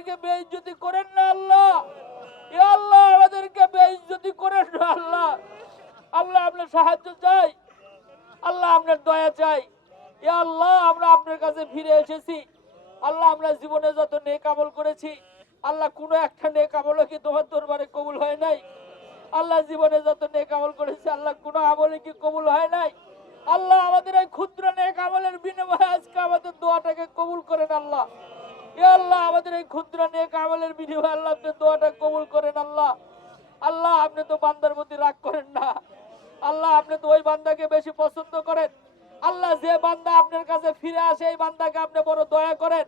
আমাদেরকে বেইজ্জতি করেন না আল্লাহ। আল্লাহ আমাদেরকে বেইজ্জতি করেন না আল্লাহ। আল্লাহ আপনার সাহায্য চাই। আল্লাহ আপনার দয়া চাই। এ আল্লাহ আমরা আপনার কাছে ফিরে এসেছি। আল্লাহ আমরা জীবনে যত নেক আমল করেছি, আল্লাহ কোনো একটা নেক আমলও কি তোমার দরবারে কবুল হয় নাই? আল্লাহ জীবনে যত নেক আমল করেছি, আল্লাহ কোনো আমলে কি কবুল হয় নাই? আল্লাহ আমাদের এই ক্ষুদ্র নেক আমলের বিনিময়ে আজকে আমাদের দোয়াটাকে কবুল করেন আল্লাহ। আল্লাহ, আমাদের এই ক্ষুদ্র নিয়ে আমলের বিনিময়ে আল্লাহ আপনি দোয়াটা কবুল করেন, আল্লাহ। আল্লাহ, আপনি তো বান্দার প্রতি রাগ করেন না। আল্লাহ, আপনি তো ওই বান্দাকে বেশি পছন্দ করেন। আল্লাহ, যে বান্দা আপনার কাছে ফিরে আসে, এই বান্দাকে আপনি বড় দয়া করেন।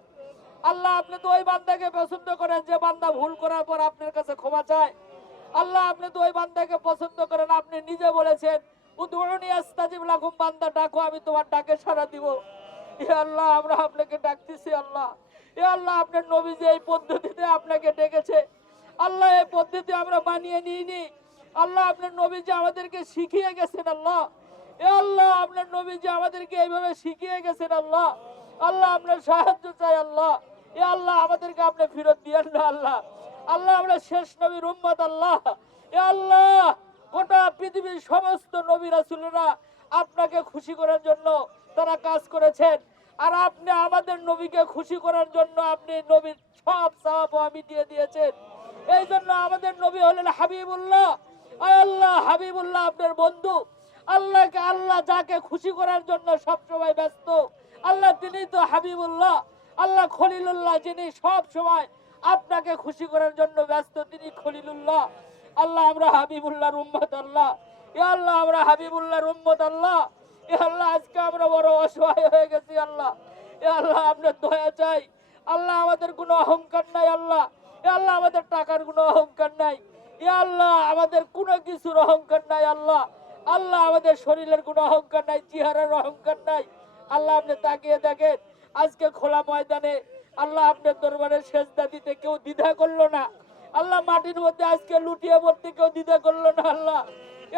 আল্লাহ, আপনি তো ওই বান্দাকে পছন্দ করেন, যে বান্দা ভুল করার পর আপনার কাছে ক্ষমা চায়। আল্লাহ, আপনি তো ওই বান্দাকে পছন্দ করেন, আপনি নিজে বলেছেন উদ্বরণী আস্তাজিব লাকুম, বান্দা ডাকো, আমি তোমার ডাকে সাড়া দিব। আল্লাহ, আমরা আপনাকে ডাকতেছি, আল্লাহ। এ আল্লাহ, আপনার নবী যে এই পদ্ধতিতে আপনাকে ডেকেছে। আল্লাহ, এই পদ্ধতি আমরা বানিয়ে নিইনি। আল্লাহ, আপনার নবী যে আমাদেরকে শিখিয়ে গেছেন আল্লাহ। এ আল্লাহ, আপনার নবী যে আমাদেরকে এইভাবে শিখিয়ে গেছেন আল্লাহ। আল্লাহ আপনার সাহায্য চাই আল্লাহ। এ আল্লাহ, আমাদেরকে আপনি ফেরত দিয়েন না আল্লাহ। আল্লাহ, আমরা শেষ নবীর উম্মত আল্লাহ। এ আল্লাহ, গোটা পৃথিবীর সমস্ত নবী রাসূলেরা আপনাকে খুশি করার জন্য তারা কাজ করেছেন। আর আপনি আমাদের নবীকে খুশি করার জন্য আপনি নবীর সব সাহাব মিটিয়ে দিয়েছেন। এই জন্য আমাদের নবী হলেন হাবিবুল্লাহ। আল্লাহ, হাবিবুল্লাহ আপনার বন্ধু। আল্লাহকে আল্লাহ যাকে খুশি করার জন্য সবসময় ব্যস্ত। আল্লাহ তিনি তো হাবিবুল্লাহ। আল্লাহ খলিলুল্লাহ যিনি সব সময় আপনাকে খুশি করার জন্য ব্যস্ত, তিনি খলিলুল্লাহ। আল্লাহ আমরা হাবিবুল্লাহর উম্মত আল্লাহ। আল্লাহ আমরা হাবিবুল্লাহর উম্মত আল্লাহ। আল্লাহ, আজকে আমরা বড় অসহায় হয়ে গেছি, আল্লাহ। আল্লাহ আপনার দয়া চাই। আল্লাহ, আমাদের কোনো অহংকার নাই, আল্লাহ। আল্লাহ, আমাদের টাকার কোনো অহংকার নাই। আল্লাহ, আমাদের কোনো কিছুর অহংকার নাই, আল্লাহ। আল্লাহ, আমাদের শরীরের কোনো অহংকার নাই, চেহারার অহংকার নাই। আল্লাহ, আপনি তাকিয়ে দেখেন, আজকে খোলা ময়দানে আল্লাহ আপনার দরবারে সেজদা দিতে কেউ দ্বিধা করল না। আল্লাহ, মাটির মধ্যে আজকে লুটিয়ে পড়তে কেউ দ্বিধা করল না, আল্লাহ।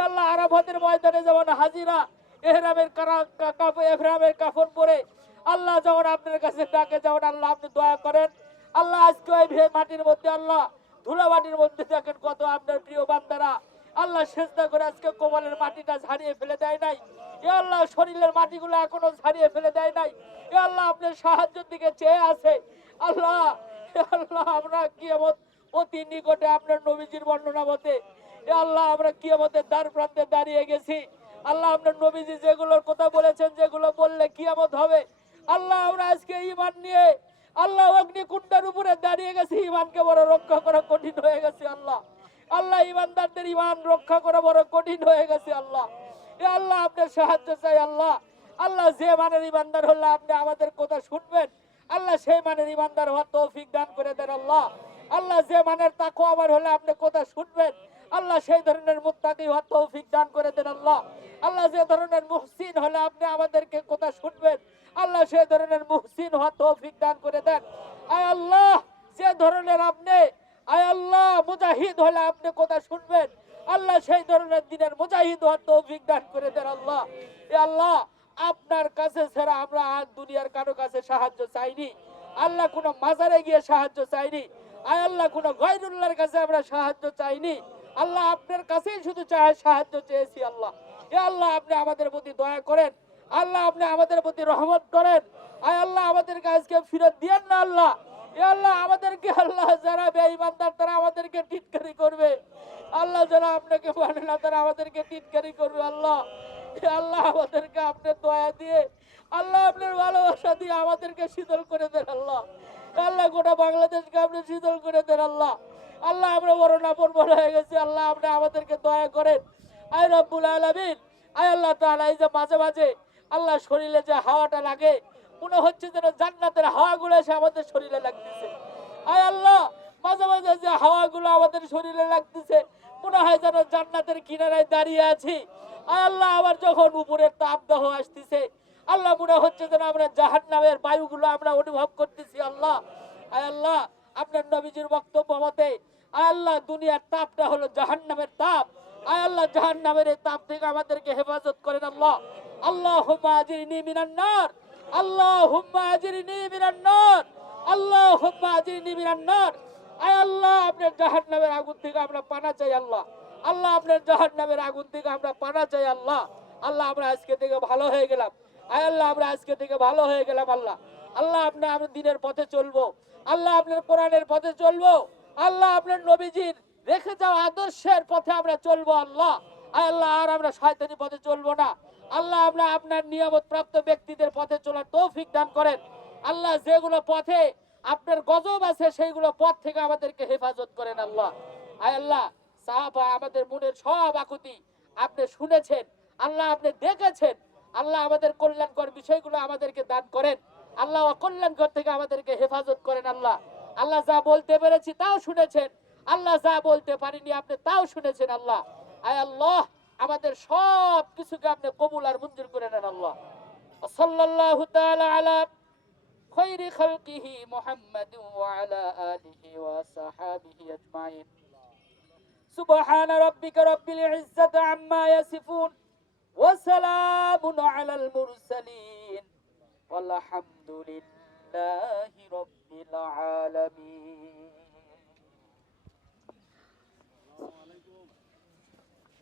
আল্লাহ, আরাফাতের ময়দানে যেমন হাজিরা এহরামের কা- এহরামের কাফন পরে আল্লাহ যেমন আপনার কাছে ডাকে যেমন আল্লাহ আপনি দয়া করেন, আল্লাহ আজকে ওই মাটির মধ্যে আল্লাহ ধুলা মাটির মধ্যে দেখেন কত আপনার প্রিয় বান্দারা। আল্লাহ সেজদা করে আজকে কোমলের মাটিটা ঝাড়িয়ে ফেলে দেয় নাই। এ আল্লাহ শরীরের মাটিগুলো এখনও ছাড়িয়ে ফেলে দেয় নাই। এ আল্লাহ আপনার সাহায্যের দিকে চেয়ে আছে। আল্লাহ আল্লাহ আমরা কিয়ামত অতি নিকটে আপনার নবীজির বর্ণনা মতে, এ আল্লাহ আমরা কিয়ামতের দ্বার প্রান্তে দাঁড়িয়ে গেছি। আল্লাহ আপনার নবীজি যেগুলোর কথা বলেছেন, যেগুলো বললে কিয়ামত হবে। আল্লাহ আমরা আজকে ইমান নিয়ে আল্লাহ অগ্নিকুণ্ডের উপরে দাঁড়িয়ে গেছি। ইমানকে বড় রক্ষা করা কঠিন হয়ে গেছে আল্লাহ। আল্লাহ ইমানদারদের ইমান রক্ষা করা বড় কঠিন হয়ে গেছে আল্লাহ। আল্লাহ, আপনার সাহায্য চাই আল্লাহ। আল্লাহ যে মানের ইমানদার হলে আপনি আমাদের কথা শুনবেন। আল্লাহ সেই মানের ইমানদার হওয়ার তৌফিক দান করে দেন আল্লাহ। আল্লাহ যে মানের তাকো আমার হলে আপনি কথা শুনবেন। আল্লাহ সেই ধরনের মুত্তাকি হওয়ার তৌফিক দান করে দেন আল্লাহ। আল্লাহ যে ধরনের মুহসিন হলে আপনি আমাদেরকে কথা শুনবেন। আল্লাহ সেই ধরনের মুহসিন হওয়ার তৌফিক দান করে দেন। আয় আল্লাহ, যে ধরনের আপনি, আয় আল্লাহ, মুজাহিদ হলে আপনি কথা শুনবেন। আল্লাহ সেই ধরনের দিনের মুজাহিদ হওয়ার তৌফিক দান করে দেন আল্লাহ। এ আল্লাহ, আপনার কাছে ছাড়া আমরা আর দুনিয়ার কারও কাছে সাহায্য চাইনি। আল্লাহ কোনো মাজারে গিয়ে সাহায্য চাইনি। আয় আল্লাহ, কোনো গয়রুল্লাহর কাছে আমরা সাহায্য চাইনি। আল্লাহ আপনার কাছেই শুধু চাই সাহায্য চেয়েছি আল্লাহ। এ আল্লাহ, আপনি আমাদের প্রতি দয়া করেন। আল্লাহ, আপনি আমাদের প্রতি রহমত করেন। আয় আল্লাহ, আমাদেরকে আজকে ফিরত দিয়েন না আল্লাহ। এ আল্লাহ আল্লাহ যারা তারা আমাদেরকে টিটকারি করবে। আল্লাহ, যারা আপনাকে মানে তারা আমাদেরকে টিটকারি আল্লাহ। আল্লাহ, আমাদেরকে আপনার দয়া দিয়ে, আল্লাহ, আপনার ভালোবাসা দিয়ে আমাদেরকে শীতল করে দেন আল্লাহ। আল্লাহ, গোটা বাংলাদেশকে আপনি শীতল করে দেন আল্লাহ। আল্লাহ আমরা বড় নাপন বড় হয়ে গেছি। আল্লাহ আপনি আমাদেরকে দয়া করেন। আয় রব্বুল আলামিন। আয় আল্লাহ তাআলা, এই যে মাঝে মাঝে আল্লাহ শরীরে যে হাওয়াটা লাগে, মনে হচ্ছে যেন জান্নাতের হাওয়াগুলো এসে আমাদের শরীরে লাগতেছে। আয় আল্লাহ, মাঝে মাঝে যে হাওয়াগুলো আমাদের শরীরে লাগতেছে, মনে হয় যেন জান্নাতের কিনারায় দাঁড়িয়ে আছি। আয় আল্লাহ, আবার যখন উপরের তাপদাহ আসতেছে, আল্লাহ মনে হচ্ছে যেন আমরা জাহান নামের বায়ুগুলো আমরা অনুভব করতেছি। আল্লাহ, আয় আল্লাহ, আপনার নবীজির বক্তব্য মতে আল্লাহ দুনিয়ার তাপটা হলো জাহান নামের তাপ। আয় আল্লাহ জাহান নামের এই তাপ থেকে আমাদেরকে হেফাজত করেন আল্লাহ। আল্লাহ হুম্মা আল্লাহ হুম্মা আল্লাহ আয় আল্লাহ, আপনার জাহান্নামের আগুন থেকে আমরা পানা চাই আল্লাহ। আল্লাহ, আপনার জাহান্নামের আগুন থেকে আমরা পানা চাই আল্লাহ। আল্লাহ, আমরা আজকে থেকে ভালো হয়ে গেলাম। আয় আল্লাহ, আমরা আজকে থেকে ভালো হয়ে গেলাম আল্লাহ। আল্লাহ আপনার আমরা দিনের পথে চলবো। আল্লাহ, আপনার কোরআনের পথে চলবো। আল্লাহ আপনার নবীজির রেখে যাওয়া আদর্শের পথে আমরা চলবো, আল্লাহ। আল্লাহ, আর আমরা শয়তানি পথে চলবো না। আল্লাহ, আমরা আপনার নিয়ামত প্রাপ্ত ব্যক্তিদের পথে চলার তৌফিক দান করেন। আল্লাহ, যেগুলো পথে আপনার গজব আছে, সেইগুলো পথ থেকে আমাদেরকে হেফাজত করেন, আল্লাহ। আয় আল্লাহ, সাহাবা আমাদের মনের সব আকুতি আপনি শুনেছেন, আল্লাহ আপনি দেখেছেন। আল্লাহ আমাদের কল্যাণকর বিষয়গুলো আমাদেরকে দান করেন। আল্লাহ অকল্যাণকর থেকে আমাদেরকে হেফাজত করেন, আল্লাহ। আল্লাহ যা বলতে পেরেছি তাও শুনেছেন। আল্লাহ যা বলতে পারিনি আপনি তাও শুনেছেন আল্লাহ। আয় আল্লাহ, আমাদের সব কিছুকে আপনি কবুল আর মঞ্জুর করে নেন আল্লাহ। সাল্লাল্লাহু তাআলা আলা খায়রি খালকিহি মুহাম্মাদ ওয়া আলা আলিহি ওয়া সাহাবিহি আজমাইন। সুবহান রাব্বিকা রাব্বিল ইজ্জাতি আম্মা ইয়াসিফুন ওয়া সালামুন আলাল মুরসালিন। ওয়াল হামদুলিল্লাহি রাব্বিল العالمين.